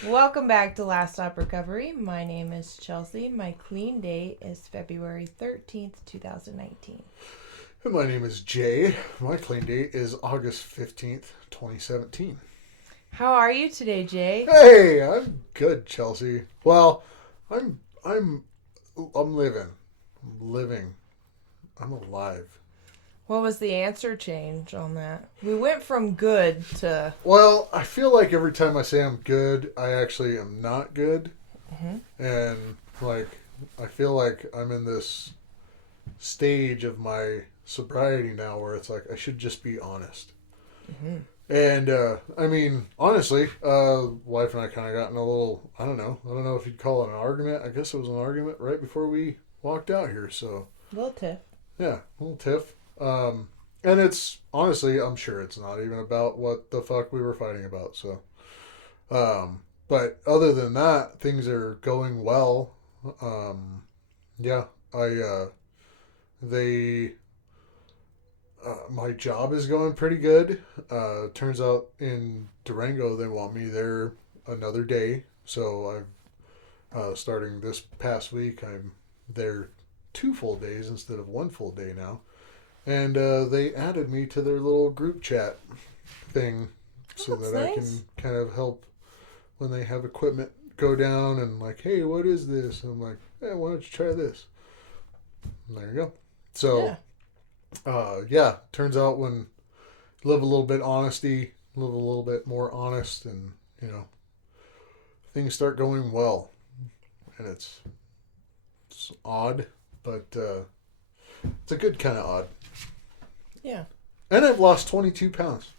Welcome back to Last Stop Recovery. My name is Chelsea. My clean date is February 13th, 2019. And my name is Jay. My clean date is August 15th, 2017. How are you today, Jay? Hey, I'm good, Chelsea. Well, I'm I'm I'm living. I'm living. I'm alive. What was the answer change on that? We went from good to... Well, I feel like every time I say I'm good, I actually am not good. Mhm. And like I feel like I'm in this stage of my sobriety now where it's like I should just be honest. Mhm. And I mean, honestly, wife and I kind of got in a little, I don't know if you'd call it an argument. I guess it was an argument right before we walked out here. So Little tiff. yeah, a little tiff. And it's honestly, I'm sure it's not even about what the fuck we were fighting about. So, but other than that, things are going well. Yeah, I they my job is going pretty good. Turns out in Durango they want me there another day, so I'm starting this past week. I'm there 2 full days instead of 1 full day now, and they added me to their little group chat thing so That's that I nice. can kind of help when they have equipment go down and like, hey, what is this? And I'm like, hey, why don't you try this? And there you go. So Yeah. yeah, turns out when you live a little bit honesty, live a little bit more honest, and things start going well, and it's odd, but it's a good kind of odd. Yeah. And I've lost 22 pounds.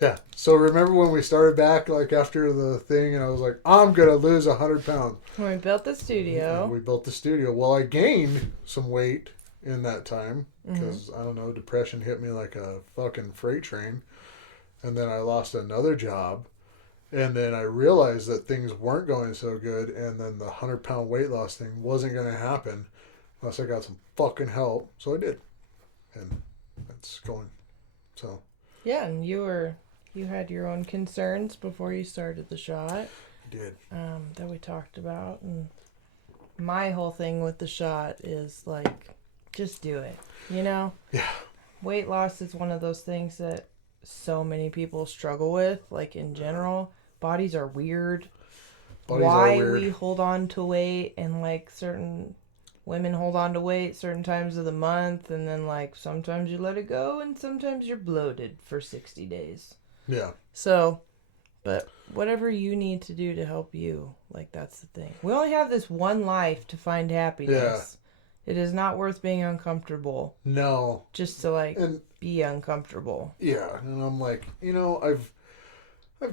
Yeah. So remember when we started back, like after the thing, and I was like, I'm gonna lose 100 pounds. When we built the And studio. we built the studio. Well, I gained some weight in that time Mhm. because I don't know, depression hit me like a fucking freight train, and then I lost another job, and then I realized that things weren't going so good, and then the 100 pound weight loss thing wasn't going to happen unless I got some fucking help. So I did, and it's going. So Yeah, and you had your own concerns before you started the shot I did. that we talked about, and my whole thing with the shot is like, just do it. You know? Yeah. Weight loss is one of those things that so many people struggle with, like in general. Bodies are weird. Bodies Why are weird. we hold on to weight, and like certain women hold on to weight certain times of the month, and then like sometimes you let it go, and sometimes you're bloated for 60 days. Yeah. So, but whatever you need to do to help you, like that's the thing. We only have this one life to find happiness. It is not worth being uncomfortable No. just to like And be uncomfortable. yeah, and I'm like, I've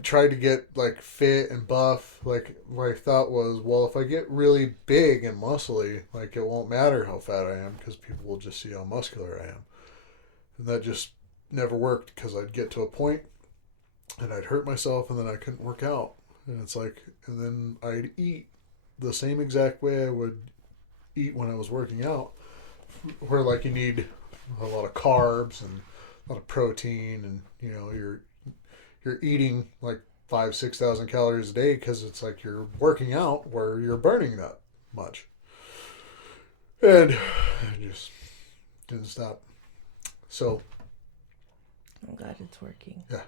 tried to get like fit and buff. Like my thought was, well, if I get really big and muscly, like it won't matter how fat I am because people will just see how muscular I am. And that just never worked because I'd get to a point and I'd hurt myself and then I couldn't work out. And it's like, and then I'd eat the same exact way I would eat when I was working out, where like you need a lot of carbs and a lot of protein, and you're eating like 5,000 to 6,000 calories a day because it's like you're working out where you're burning that much, and I just didn't stop. So I'm glad it's working. yeah,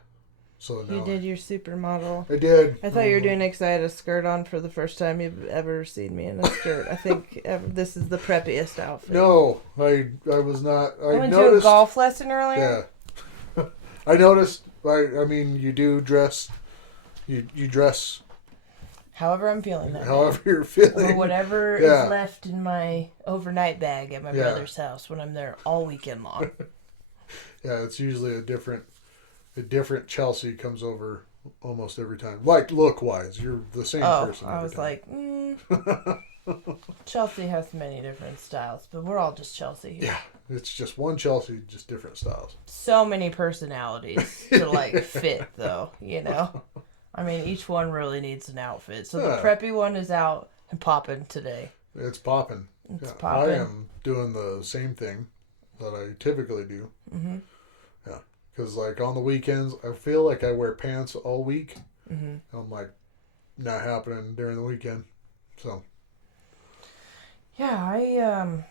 so now You did your supermodel. I did. I thought you were doing it because I had a skirt on for the first time you've ever seen me in a skirt. I think this is the preppiest outfit. No, I was not. I went to a golf lesson earlier. Yeah, I noticed. I mean, you do dress. You dress However I'm feeling that however day. you're feeling. Or whatever Yeah. is left in my overnight bag at my Yeah. brother's house when I'm there all weekend long. Yeah, it's usually a different Chelsea comes over almost every time. Like look wise, you're the same person. I every was time. like, Chelsea has many different styles, but we're all just Chelsea here. Yeah, it's just one Chelsea, just different styles. So many personalities to like fit, though, you know? I mean, each one really needs an outfit. So the Yeah. preppy one is out and popping today. It's popping. It's Yeah, popping. I am doing the same thing that I typically do. Mm-hmm. Yeah, because like on the weekends, I feel like I wear pants all week, Mm-hmm. I'm like, not happening during the weekend. So. Yeah, I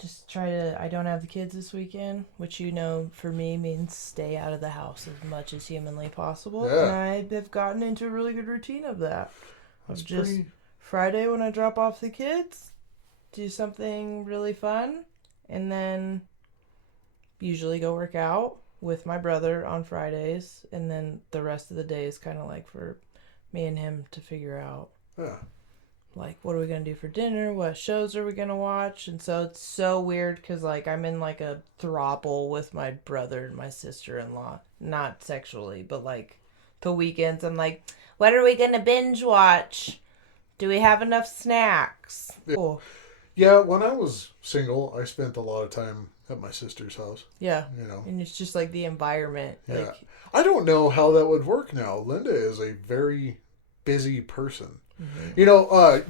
just try to. I don't have the kids this weekend, which for me means stay out of the house as much as humanly possible. Yeah. And I have gotten into a really good routine of that. That's Of just pretty... Friday when I drop off the kids, do something really fun, and then usually go work out with my brother on Fridays, and then the rest of the day is kind of like for me and him to figure out. Yeah. Like, what are we going to do for dinner? What shows are we going to watch? And so it's so weird because, like, I'm in, like, a throuple with my brother and my sister-in-law. Not sexually, but, like, the weekends, I'm like, what are we going to binge watch? Do we have enough snacks? Yeah. Oh. Yeah, when I was single, I spent a lot of time at my sister's house. Yeah. You know. And it's just, like, the environment. Yeah. Like, I don't know how that would work now. Linda is a very busy person. mm-hmm. You know,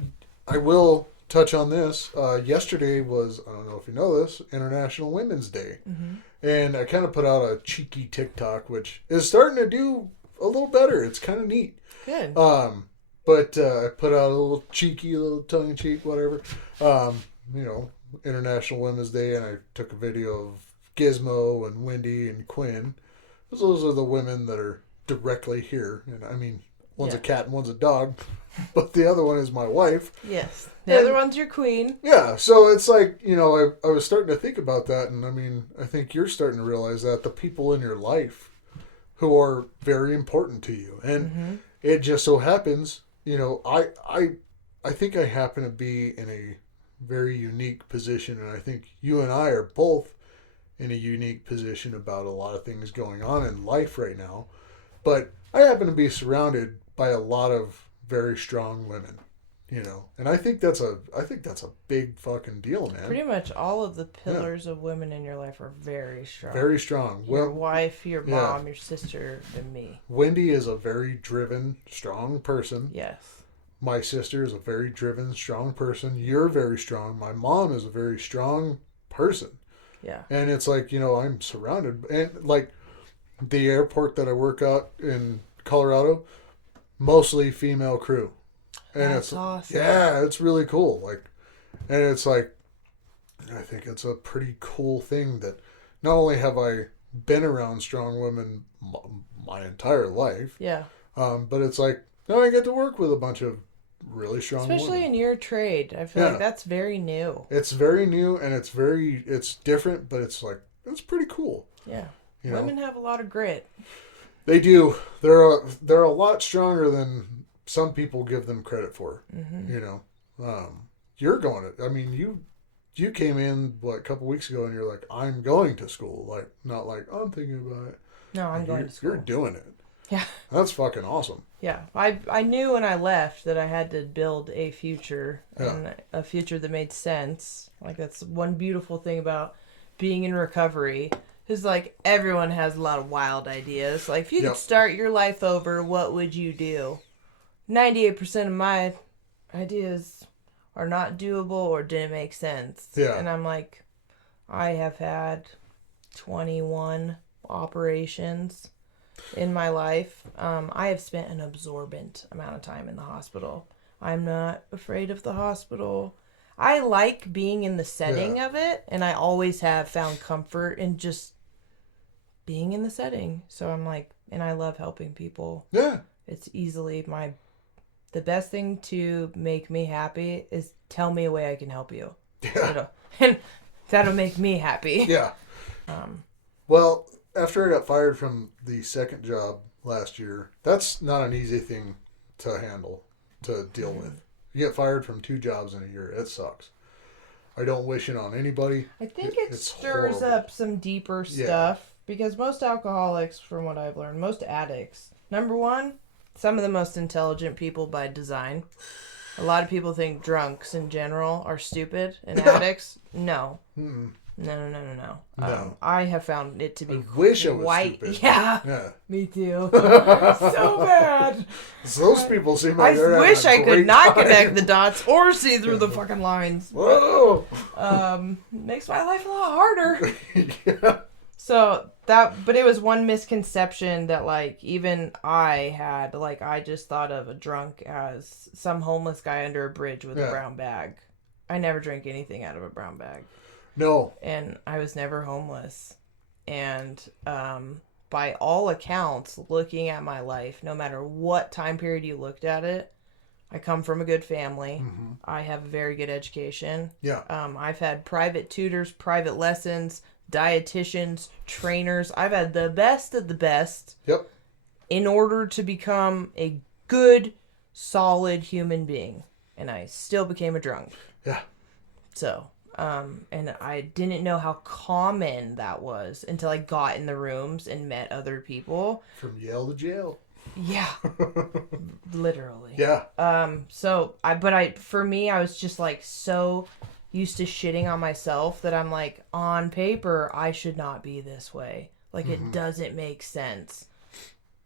I will touch on this. Yesterday was, I don't know if you know this, International Women's Day. Mm-hmm. And I kind of put out a cheeky TikTok, which is starting to do a little better. It's kind of neat. Good. But I put out a little cheeky, little tongue-in-cheek, whatever. You know, International Women's Day, and I took a video of Gizmo and Wendy and Quinn. Those are the women that are directly here. And I mean, one's a cat and one's a dog, but the other one is my wife. Yes. The other one's your queen. Yeah, so it's like, you know, I was starting to think about that, and I mean, I think you're starting to realize that the people in your life who are very important to you. And it just so happens, you know, I think I happen to be in a very unique position, and I think you and I are both in a unique position about a lot of things going on in life right now. But I happen to be surrounded by a lot of very strong women, you know, and I think that's a big fucking deal, man. Pretty much all of the pillars of women in your life are very strong. Very strong. Your wife, your mom, your sister, and me. Wendy is a very driven, strong person. Yes. My sister is a very driven, strong person. You're very strong. My mom is a very strong person. Yeah. And it's like, you know, I'm surrounded. And like the airport that I work at in Colorado, mostly female crew. And That's it's awesome. Yeah, it's really cool. Like, and it's like, I think it's a pretty cool thing that not only have I been around strong women my entire life, but it's like, now I get to work with a bunch of really strong women. Especially in your trade. I feel like that's very new. It's very new, and it's different, but it's like, it's pretty cool. Yeah. You Women know? have a lot of grit. They do. They're a lot stronger than some people give them credit for. Mm-hmm. You know, you're going to. I mean, you came in a couple weeks ago, and you're like, I'm going to school. Like, not like, I'm thinking about it. No, I'm going to school. You're doing it. Yeah. That's fucking awesome. Yeah. I knew when I left that I had to build a future, and a future that made sense. Like, that's one beautiful thing about being in recovery. Is like, everyone has a lot of wild ideas. Like, if you could start your life over, what would you do? 98% of my ideas are not doable or didn't make sense. Yeah. And I'm like, I have had 21 operations in my life. I have spent an absorbent amount of time in the hospital. I'm not afraid of the hospital. I like being in the setting of it, and I always have found comfort in just being in the setting. So I'm like, and I love helping people. Yeah. It's easily the best thing to make me happy is tell me a way I can help you. Yeah. And that'll make me happy. Yeah. Well, after I got fired from the second job last year, that's not an easy thing to handle, to deal with. You get fired from 2 jobs in a year. It sucks. I don't wish it on anybody. I think it stirs horrible. up some deeper stuff because most alcoholics, from what I've learned, most addicts, number one, some of the most intelligent people by design. A lot of people think drunks in general are stupid and addicts. No. Mm-mm. No. No. I have found it to be I wish I was stupid. Yeah. Me too. So bad. So those people seem like I wish I could not connect the dots or see through the fucking lines. Whoa. Makes my life a lot harder. Yeah. So But it was one misconception that, like, even I had. Like, I just thought of a drunk as some homeless guy under a bridge with a Yeah. brown bag. I never drank anything out of a brown bag. No. And I was never homeless. And by all accounts, looking at my life, no matter what time period you looked at it, I come from a good family. Mm-hmm. I have a very good education. Yeah. I've had private tutors, private lessons, dietitians, trainers. I've had the best of the best. Yep. In order to become a good, solid human being. And I still became a drunk. Yeah. So, and I didn't know how common that was until I got in the rooms and met other people. From Yale to jail. Yeah. Literally. Yeah. For me, I was just like so used to shitting on myself that I'm like, on paper, I should not be this way. Like, it doesn't make sense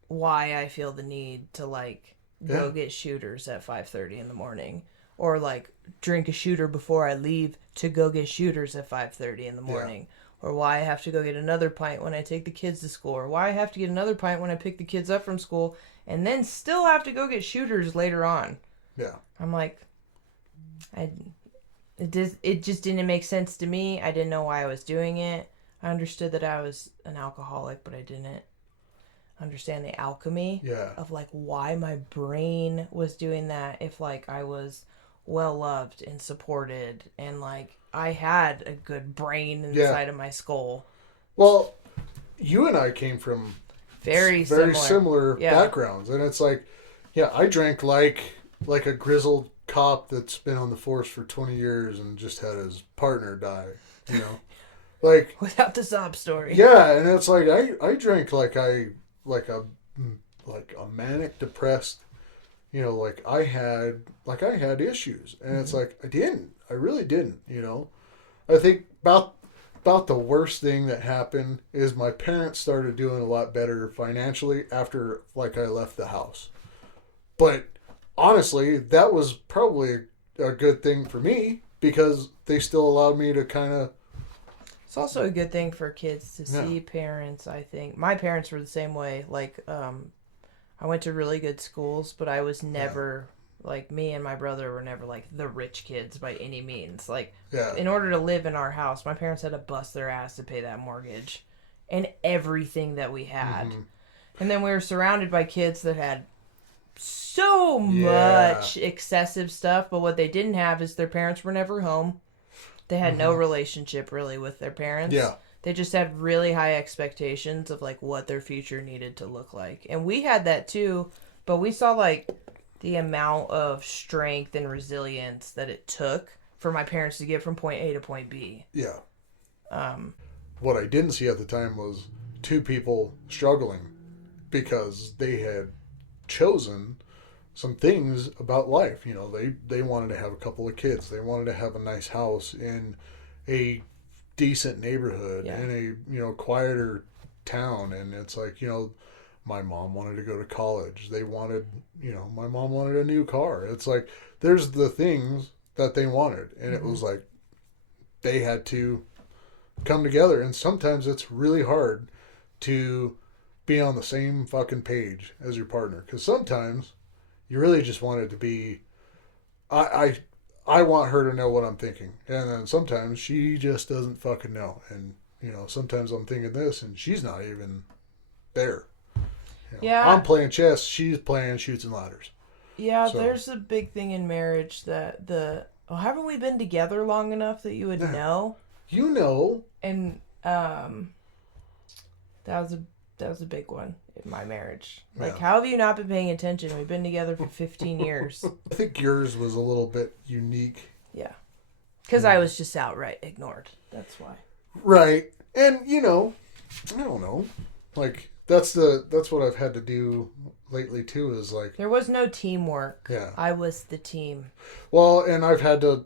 why I feel the need to, like, go get shooters at 5:30 in the morning. Or, like, drink a shooter before I leave to go get shooters at 5:30 in the morning. Or why I have to go get another pint when I take the kids to school. Or why I have to get another pint when I pick the kids up from school. And then still have to go get shooters later on. Yeah. I'm like, it just didn't make sense to me. I didn't know why I was doing it. I understood that I was an alcoholic, but I didn't understand the alchemy of, like, why my brain was doing that if, like, I was well loved and supported and, like, I had a good brain inside of my skull. Well, you and I came from very similar backgrounds, and it's like, I drank like a grizzled cop that's been on the force for 20 years and just had his partner die, like without the sob story. Yeah, and it's like I drank like a manic depressed, like I had issues, and it's like I really didn't. I think about the worst thing that happened is my parents started doing a lot better financially after, like, I left the house. But honestly, that was probably a good thing for me because they still allowed me to kind of... It's also a good thing for kids to see parents, I think. My parents were the same way. Like, I went to really good schools, but I was never... Like, me and my brother were never, like, the rich kids by any means. Like, in order to live in our house, my parents had to bust their ass to pay that mortgage and everything that we had. Mm-hmm. And then we were surrounded by kids that had so much excessive stuff, but what they didn't have is their parents were never home. They had no relationship, really, with their parents. Yeah. They just had really high expectations of, like, what their future needed to look like. And we had that, too, but we saw, like... the amount of strength and resilience that it took for my parents to get from point A to point B. Yeah. What I didn't see at the time was two people struggling because they had chosen some things about life. They wanted to have a couple of kids. They wanted to have a nice house in a decent neighborhood in a quieter town. And it's like, my mom wanted to go to college. They wanted, my mom wanted a new car. It's like, there's the things that they wanted. And it was like, they had to come together. And sometimes it's really hard to be on the same fucking page as your partner. Because sometimes you really just want it to be, I want her to know what I'm thinking. And then sometimes she just doesn't fucking know. And, sometimes I'm thinking this and she's not even there. I'm playing chess. She's playing Chutes and Ladders. Yeah, so. There's a big thing in marriage that haven't we been together long enough that you would know? You know. And that was a big one in my marriage. Like, how have you not been paying attention? We've been together for 15 years. I think yours was a little bit unique. Yeah, because I was just outright ignored. That's why. Right, and I don't know, like. That's what I've had to do lately too. Is like there was no teamwork. Yeah, I was the team. Well, and I've had to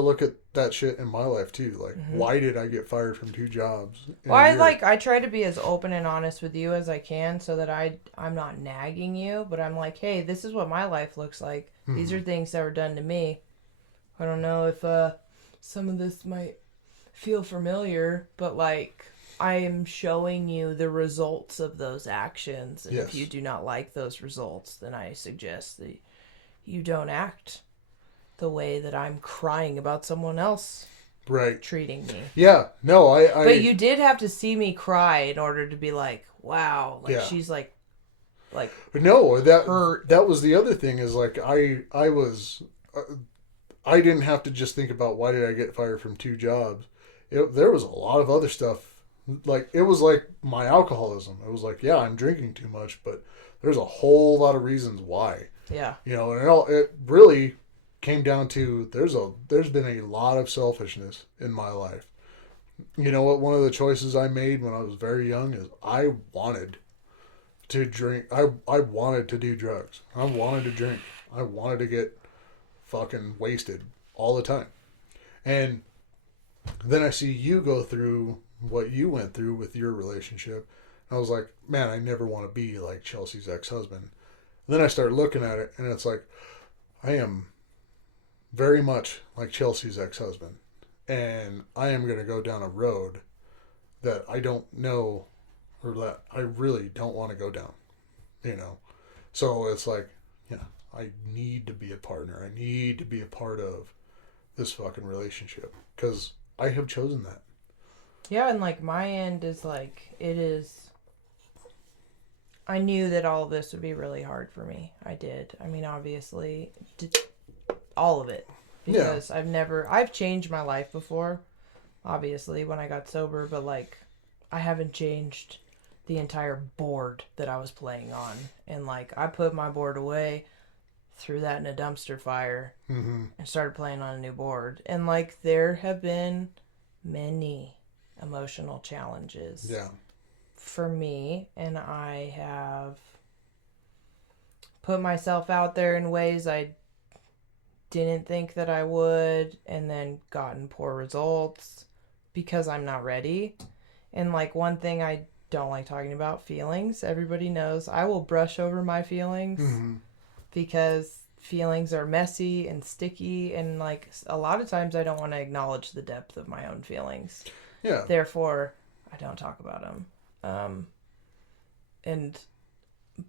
look at that shit in my life too. Like, why did I get fired from 2 jobs? Well, I try to be as open and honest with you as I can, so that I'm not nagging you, but I'm like, hey, this is what my life looks like. These are things that were done to me. I don't know if some of this might feel familiar, but like. I am showing you the results of those actions. And Yes. if you do not like those results, then I suggest that you don't act the way that I'm crying about someone else Right. treating me. Yeah. No, But you did have to see me cry in order to be like, wow, like yeah. she's like No, hurt. that was the other thing is like I was I didn't have to just think about why did I get fired from 2 jobs. There was a lot of other stuff. Like it was like my alcoholism. It was like, yeah, I'm drinking too much, but there's a whole lot of reasons why. Yeah. You know, and it really came down to there's been a lot of selfishness in my life. You know what? One of the choices I made when I was very young is I wanted to drink. I wanted to do drugs. I wanted to drink. I wanted to get fucking wasted all the time. And then I see you go through what you went through with your relationship. I was like, man, I never want to be like Chelsea's ex-husband. And then I start looking at it, and it's like, I am very much like Chelsea's ex-husband. And I am going to go down a road that I don't know or that I really don't want to go down, you know? So it's like, yeah, I need to be a partner. I need to be a part of this fucking relationship because I have chosen that. Yeah, and like my end is like, it is. I knew that all of this would be really hard for me. I did. I mean, obviously, all of it. Because I've changed my life before, obviously, when I got sober, but like, I haven't changed the entire board that I was playing on. And like, I put my board away, threw that in a dumpster fire, and started playing on a new board. And like, there have been many emotional challenges for me, and I have put myself out there in ways I didn't think that I would, and then gotten poor results because I'm not ready. And like, one thing I don't like talking about, feelings. Everybody knows I will brush over my feelings because feelings are messy and sticky, and like, a lot of times I don't want to acknowledge the depth of my own feelings. Yeah. Therefore, I don't talk about them.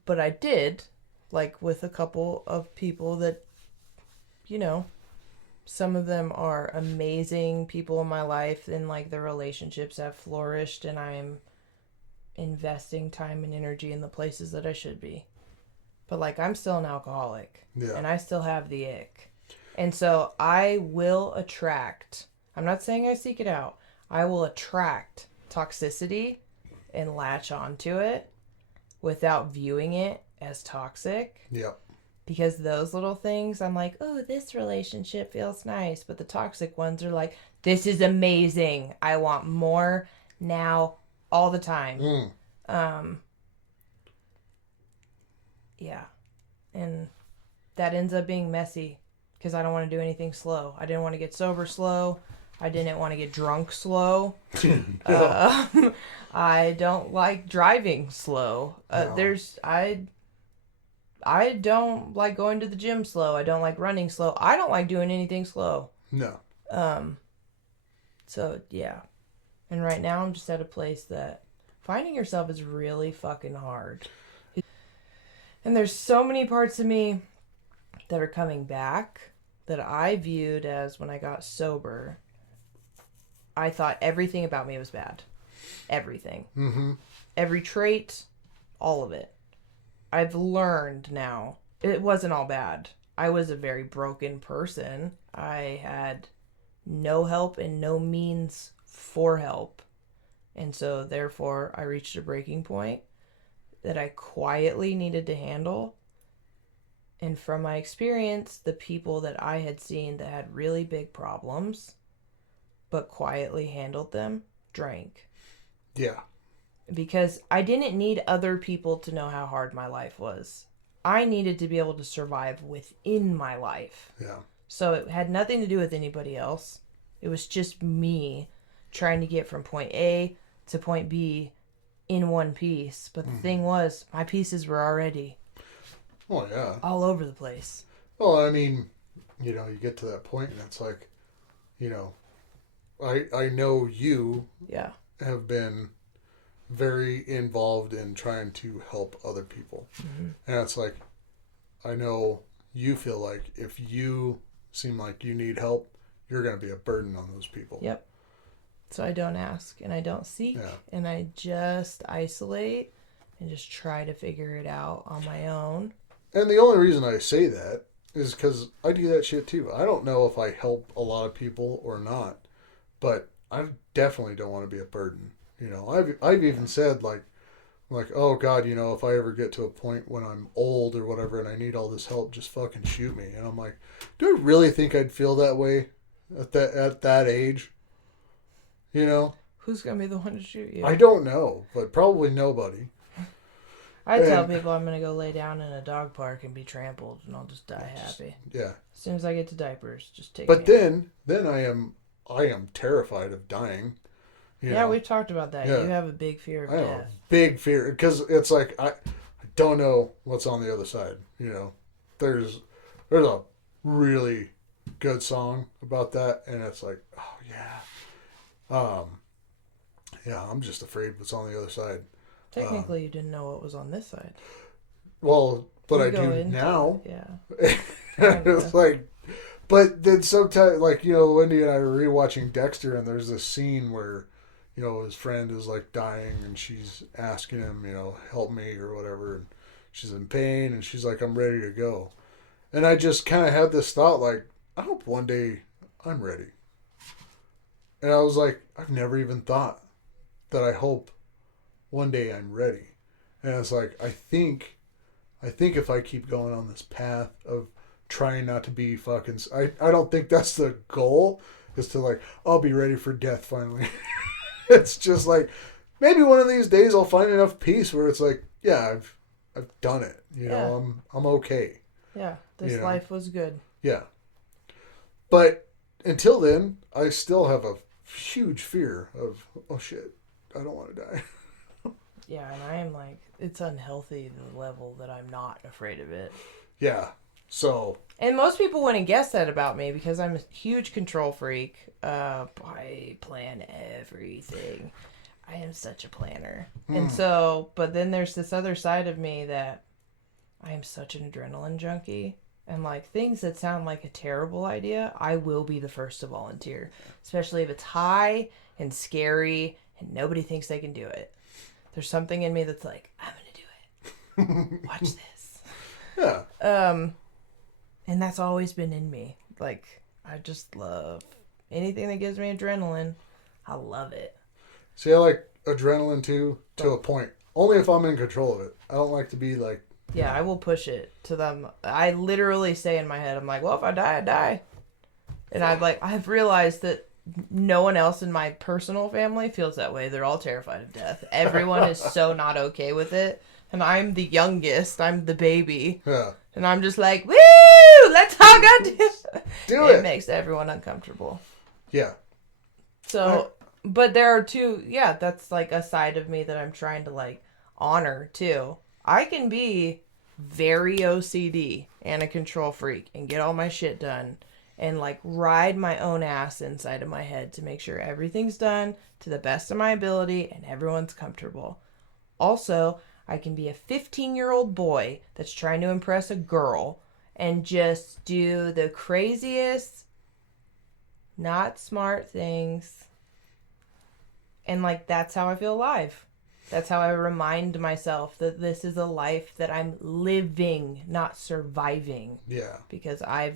But I did, like, with a couple of people that, you know, some of them are amazing people in my life, and like, the relationships have flourished, and I'm investing time and energy in the places that I should be. But like, I'm still an alcoholic, and I still have the ick. And so I will attract, I'm not saying I seek it out, I will attract toxicity and latch onto it without viewing it as toxic. Yep. Because those little things, I'm like, oh, this relationship feels nice. But the toxic ones are like, this is amazing. I want more now, all the time. Yeah. And that ends up being messy because I don't want to do anything slow. I didn't want to get sober slow. I didn't want to get drunk slow. I don't like driving slow. No. I don't like going to the gym slow. I don't like running slow. I don't like doing anything slow. No. So yeah. And right now I'm just at a place that finding yourself is really fucking hard. And there's so many parts of me that are coming back that I viewed as, when I got sober, I thought everything about me was bad. Everything. Every trait, all of it. I've learned now it wasn't all bad. I was a very broken person. I had no help and no means for help. And so therefore I reached a breaking point that I quietly needed to handle. And from my experience, the people that I had seen that had really big problems but quietly handled them drank. Yeah. Because I didn't need other people to know how hard my life was. I needed to be able to survive within my life. Yeah. So it had nothing to do with anybody else. It was just me trying to get from point A to point B in one piece. But the thing was, my pieces were already all over the place. Well, I mean, you know, you get to that point and it's like, you know, I know you have been very involved in trying to help other people. Mm-hmm. And it's like, I know you feel like if you seem like you need help, you're going to be a burden on those people. Yep. So I don't ask and I don't seek, Yeah. and I just isolate and just try to figure it out on my own. And the only reason I say that is because I do that shit too. I don't know if I help a lot of people or not, but I definitely don't want to be a burden. You know, I've even said like, oh God, you know, if I ever get to a point when I'm old or whatever and I need all this help, just fucking shoot me. And I'm like, do I really think I'd feel that way at that age? You know, Who's gonna be the one to shoot you? I don't know, but probably nobody. I tell people I'm gonna go lay down in a dog park and be trampled, and I'll just die happy. Yeah. As soon as I get to diapers, just take. But me then I am terrified of dying. Yeah, we've talked about that. Yeah. You have a big fear of I have death. a big fear because it's like I don't know what's on the other side. You know, there's a really good song about that, and it's like, oh yeah, yeah. I'm just afraid what's on the other side. Technically, you didn't know what was on this side. Well, but You I go do into now. it, yeah. It's like, but then sometimes, like, you know, Wendy and I were rewatching Dexter, and there's this scene where, you know, his friend is like dying, and she's asking him, you know, help me or whatever, and she's in pain, and she's like, I'm ready to go, and I just kind of had this thought, like, I hope one day I'm ready, and I was like, I've never even thought that I hope one day I'm ready, and it's like, I think if I keep going on this path of trying not to be fucking... I don't think that's the goal, is to like, I'll be ready for death finally. It's just like, maybe one of these days I'll find enough peace where it's like, yeah, I've done it. You know, I'm okay. Yeah, this life was good. Yeah. But until then, I still have a huge fear of, oh shit, I don't want to die. Yeah, and I am like, it's unhealthy to the level that I'm not afraid of it. Yeah. So. And most people wouldn't guess that about me because I'm a huge control freak. I plan everything. I am such a planner. And so, but then there's this other side of me that I am such an adrenaline junkie. And like things that sound like a terrible idea, I will be the first to volunteer. Especially if it's high and scary and nobody thinks they can do it. There's something in me that's like, I'm going to do it. Watch this. Yeah. And that's always been in me. Like, I just love anything that gives me adrenaline. I love it. See, I like adrenaline too, to a point. Only if I'm in control of it. I don't like to be like... Yeah, I will push it to them. I literally say in my head, I'm like, well, if I die, I die. And I've realized that no one else in my personal family feels that way. They're all terrified of death. Everyone is so not okay with it. And I'm the youngest. I'm the baby. Yeah. And I'm just like, woo! Let's all go do it. It makes everyone uncomfortable. Yeah. So, but there are two, that's like a side of me that I'm trying to like honor too. I can be very OCD and a control freak and get all my shit done and like ride my own ass inside of my head to make sure everything's done to the best of my ability and everyone's comfortable. Also, I can be a 15-year-old boy that's trying to impress a girl and just do the craziest, not smart things. And like, that's how I feel alive. That's how I remind myself that this is a life that I'm living, not surviving. Yeah. Because I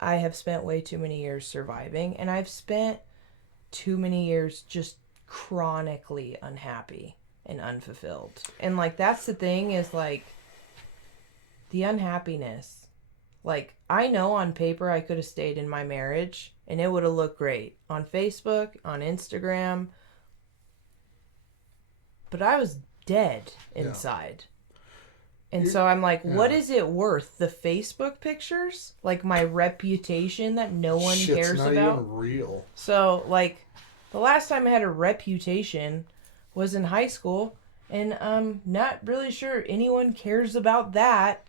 have spent way too many years surviving, and I've spent too many years just chronically unhappy and unfulfilled. And like, that's the thing, is like the unhappiness. Like, I know on paper I could have stayed in my marriage and it would have looked great on Facebook, on Instagram, but I was dead inside. And so I'm like, what is it worth? The Facebook pictures? Like my reputation that no one cares not about? Even real. So like the last time I had a reputation was in high school, and I'm not really sure anyone cares about that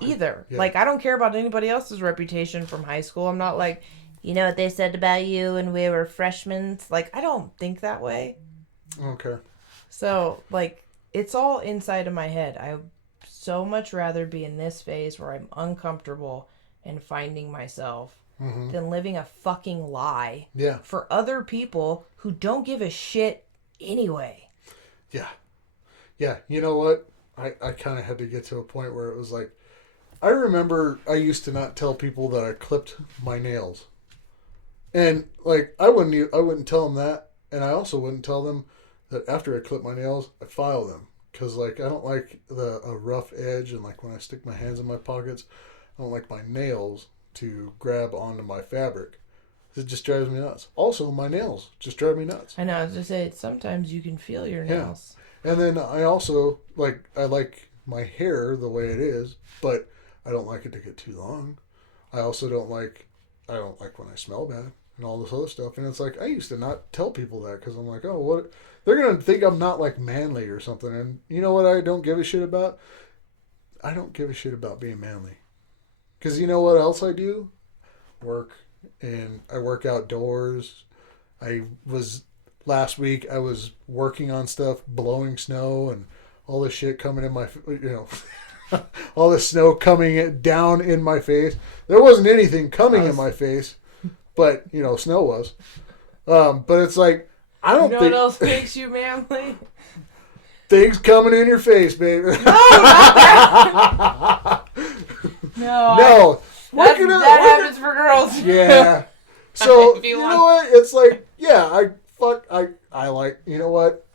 either. Yeah. Like, I don't care about anybody else's reputation from high school. I'm not like, you know what they said about you when we were freshmen? Like, I don't think that way. Okay. So, like, it's all inside of my head. I so much rather be in this phase where I'm uncomfortable and finding myself than living a fucking lie Yeah. for other people who don't give a shit anyway. Yeah. Yeah. You know what? I kind of had to get to a point where it was like, I remember I used to not tell people that I clipped my nails. And, like, I wouldn't tell them that. And I also wouldn't tell them that after I clip my nails, I file them. Because, like, I don't like a rough edge. And, like, when I stick my hands in my pockets, I don't like my nails to grab onto my fabric. It just drives me nuts. Also, my nails just drive me nuts. I know, I was just saying, sometimes you can feel your nails. Yeah. And then I also, I like my hair the way it is, but I don't like it to get too long. I also don't like when I smell bad and all this other stuff. And it's like, I used to not tell people that because I'm like, oh, what? They're going to think I'm not, like, manly or something. And you know what I don't give a shit about? I don't give a shit about being manly. Because you know what else I do? Work. And I work outdoors. Last week, I was working on stuff, blowing snow and all this shit coming in my, all the snow coming down in my face. There wasn't anything coming in my face, but, snow was. But it's like, I don't think... what else makes you manly? Things coming in your face, baby. No, not that. No. That happens for girls. Yeah. So, you know what? It's like, yeah, I like, you know what?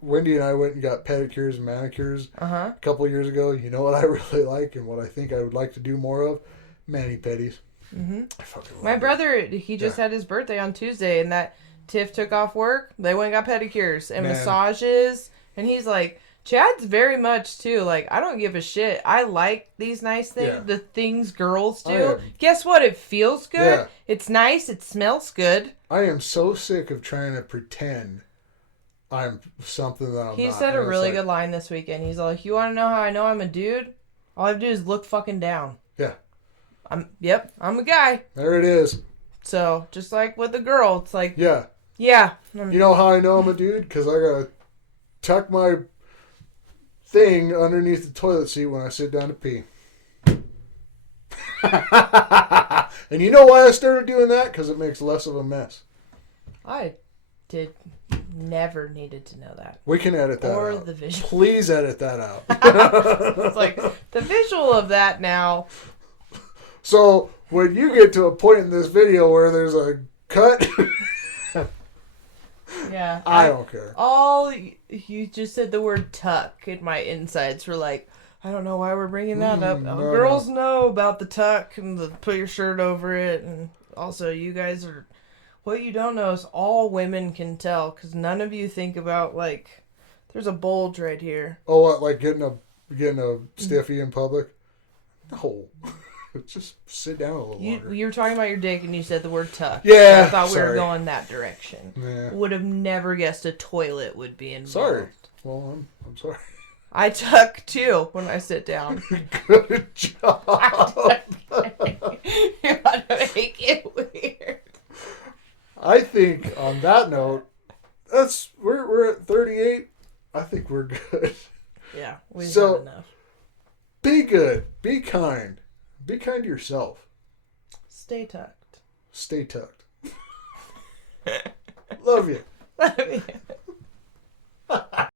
Wendy and I went and got pedicures and manicures a couple of years ago. You know what I really like and what I think I would like to do more of? Mani-pedis. Mm-hmm. My brother, he just had his birthday on Tuesday, and that Tiff took off work. They went and got pedicures and massages. And he's like, Chad's very much, too. Like, I don't give a shit. I like these nice things, the things girls do. Guess what? It feels good. Yeah. It's nice. It smells good. I am so sick of trying to pretend I'm something that I'm not. He said a really good line this weekend. He's like, you want to know how I know I'm a dude? All I have to do is look fucking down. Yeah. I'm a guy. There it is. So, just like with a girl, it's like... Yeah. Yeah. You know how I know I'm a dude? Because I gotta tuck my thing underneath the toilet seat when I sit down to pee. And you know why I started doing that? Because it makes less of a mess. I never needed to know that. We can edit that out. Or the visual. Please edit that out. It's like, the visual of that now. So, when you get to a point in this video where there's a cut... Yeah. I don't care. You just said the word tuck, and my insides were like, I don't know why we're bringing that up. Girls know about the tuck and the put your shirt over it. And also, you guys are... What you don't know is all women can tell, because none of you think about, like, there's a bulge right here. Oh, what, like getting a stiffy in public? No. Just sit down a little longer. You were talking about your dick and you said the word tuck. Yeah, so I thought we were going that direction. Yeah. Would have never guessed a toilet would be involved. Sorry. Well, I'm sorry. I tuck too when I sit down. Good job. You're gonna make it weird. I think on that note, we're at 38. I think we're good. Yeah, we've done enough. Be good. Be kind. Be kind to yourself. Stay tucked. Stay tucked. Love you. Love you.